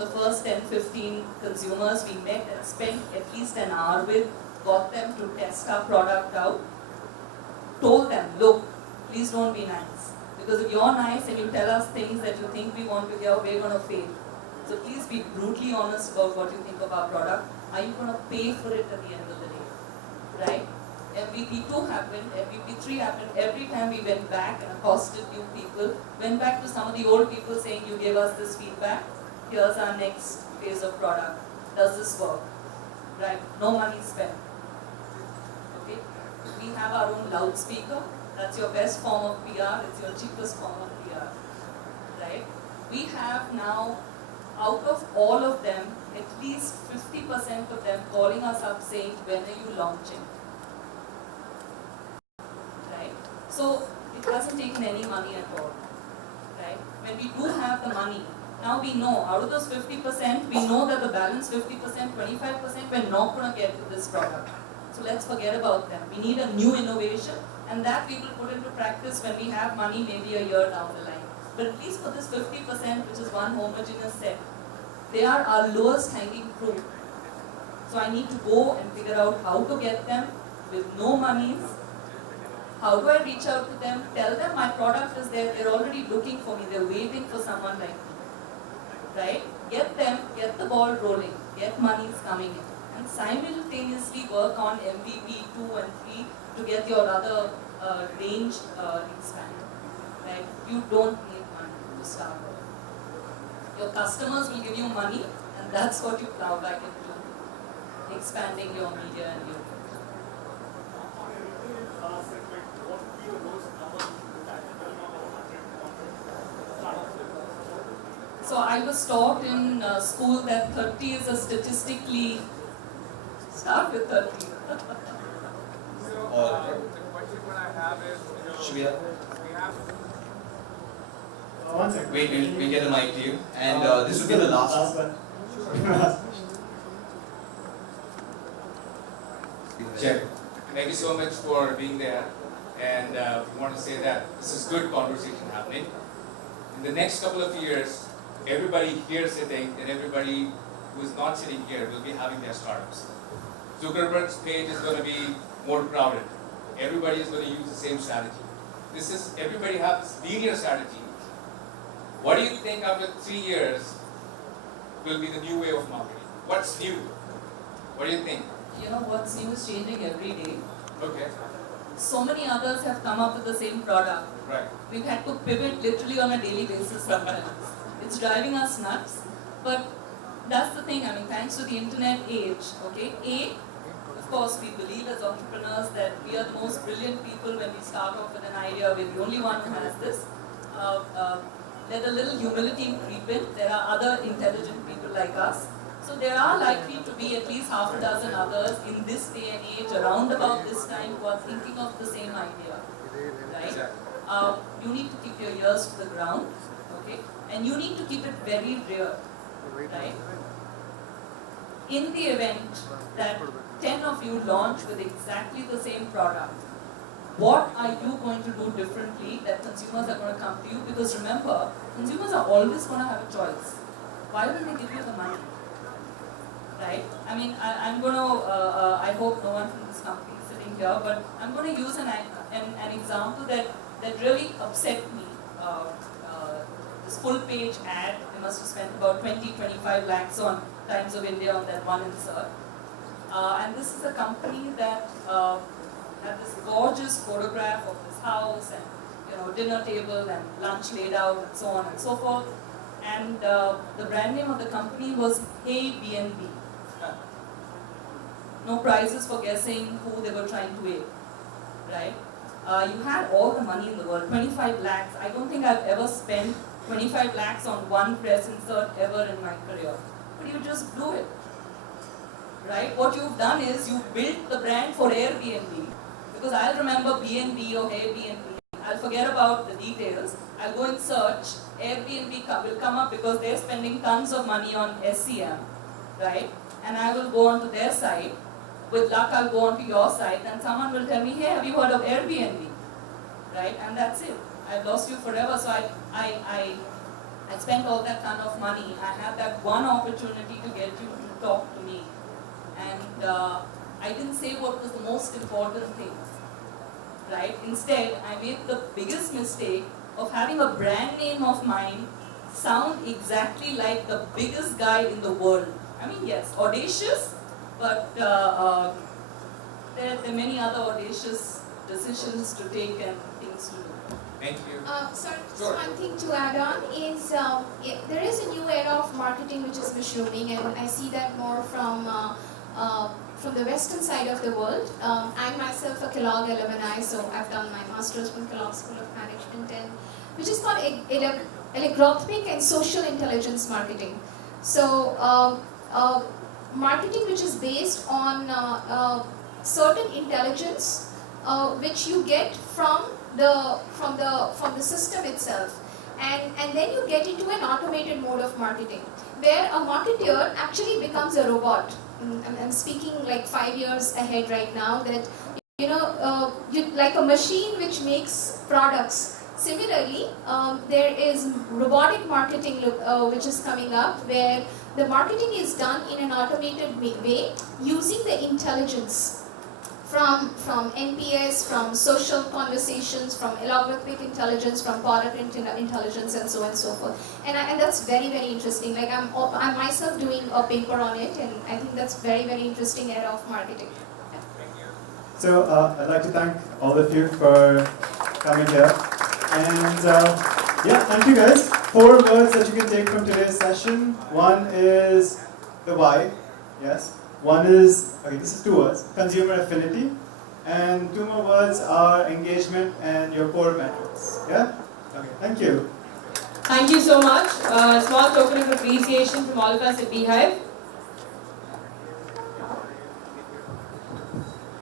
The first 10-15 consumers we met and spent at least an hour with, got them to test our product out, told them, look, please don't be nice. Because if you're nice and you tell us things that you think we want to hear, we're going to fail. So please be brutally honest about what you think of our product. Are you going to pay for it at the end of the day? Right? MVP 2 happened, MVP 3 happened. Every time we went back and accosted new people, went back to some of the old people saying, you gave us this feedback, here's our next phase of product. Does this work? Right? No money spent. Okay? We have our own loudspeaker. That's your best form of PR. It's your cheapest form of PR. Right? We have now, out of all of them, at least 50% of them calling us up saying, when are you launching? Right? So it hasn't taken any money at all. Right? When we do have the money, now we know, out of those 50%, we know that the balance 50%, 25%, we're not going to get to this product. So let's forget about them. We need a new innovation, and that we will put into practice when we have money, maybe a year down the line. But at least for this 50%, which is one homogeneous set, they are our lowest hanging fruit. So I need to go and figure out how to get them with no monies. How do I reach out to them? Tell them my product is there. They're already looking for me. They're waiting for someone like me. Right? Get them, get the ball rolling, get monies coming in. And simultaneously work on MVP 2 and 3 to get your other range expanded. Right? You don't need money to start with. Your customers will give you money, and that's what you plow back into expanding your media and your. So I was taught in school that 30 is a statistically, start with 30. The question what I have is, Should we have? we have One second. Wait, we'll get a mic to you. And this will be the last one. Check. Thank you so much for being there. And we want to say that this is good conversation happening. In the next couple of years, everybody here sitting and everybody who is not sitting here will be having their startups. Zuckerberg's page is going to be more crowded. Everybody is going to use the same strategy. Everybody has linear strategy. What do you think after 3 years will be the new way of marketing? What's new? What do you think? You know, what's new is changing every day. Okay. So many others have come up with the same product. Right. We've had to pivot literally on a daily basis sometimes. It's driving us nuts, but that's the thing. I mean, thanks to the internet age, okay? Of course, we believe as entrepreneurs that we are the most brilliant people when we start off with an idea. We're the only one who has this. Let a little humility creep in. There are other intelligent people like us. So there are likely to be at least half a dozen others in this day and age, around about this time, who are thinking of the same idea, right? You need to keep your ears to the ground, okay? And you need to keep it very real, right? In the event that 10 of you launch with exactly the same product, what are you going to do differently that consumers are going to come to you? Because remember, consumers are always going to have a choice. Why will they give you the money? Right? I mean, I'm going to, I hope no one from this company is sitting here, but I'm going to use an example that really upset me. This full page ad, they must have spent about 20-25 lakhs on Times of India on that one insert. And this is a company that had this gorgeous photograph of this house and, you know, dinner table and lunch laid out and so on and so forth. And the brand name of the company was Hey BNB. No prizes for guessing who they were trying to aid, right? You had all the money in the world, 25 lakhs. I don't think I've ever spent 25 lakhs on one press insert ever in my career. But you just blew it, right? What you've done is you've built the brand for Airbnb. Because I'll remember BNB or Airbnb. I'll forget about the details. I'll go and search. Airbnb will come up because they're spending tons of money on SEM, right? And I will go onto their site. With luck, I'll go onto your site and someone will tell me, hey, have you heard of Airbnb? Right? And that's it. I've lost you forever. So I I spent all that ton of money. I had that one opportunity to get you to talk to me. And I didn't say what was the most important thing, right? Instead, I made the biggest mistake of having a brand name of mine sound exactly like the biggest guy in the world. I mean, yes, audacious, but there are many other audacious decisions to take and things to do. Thank you. Sorry, just Sure. one thing to add on is there is a new era of marketing which is mushrooming, and I see that more from the western side of the world. I'm myself a Kellogg alumni, so I've done my master's from Kellogg School of Management, and which is called algorithmic and social intelligence marketing. So marketing which is based on certain intelligence which you get from the system itself, and then you get into an automated mode of marketing where a marketer actually becomes a robot. I'm speaking like 5 years ahead right now, that you like a machine which makes products. Similarly, there is robotic marketing which is coming up, where the marketing is done in an automated way using the intelligence from NPS, from social conversations, from algorithmic intelligence, from product intelligence, and so on and so forth. And that's very, very interesting. Like I'm myself doing a paper on it, and I think that's very, very interesting era of marketing. So I'd like to thank all of you for coming here. And yeah, thank you guys. 4 words that you can take from today's session. One is the why, yes. One is, okay, this is 2 words, consumer affinity. And 2 more words are engagement and your core metrics. Yeah? Okay, thank you. Thank you so much. A small token of appreciation from all of us at BHIVE.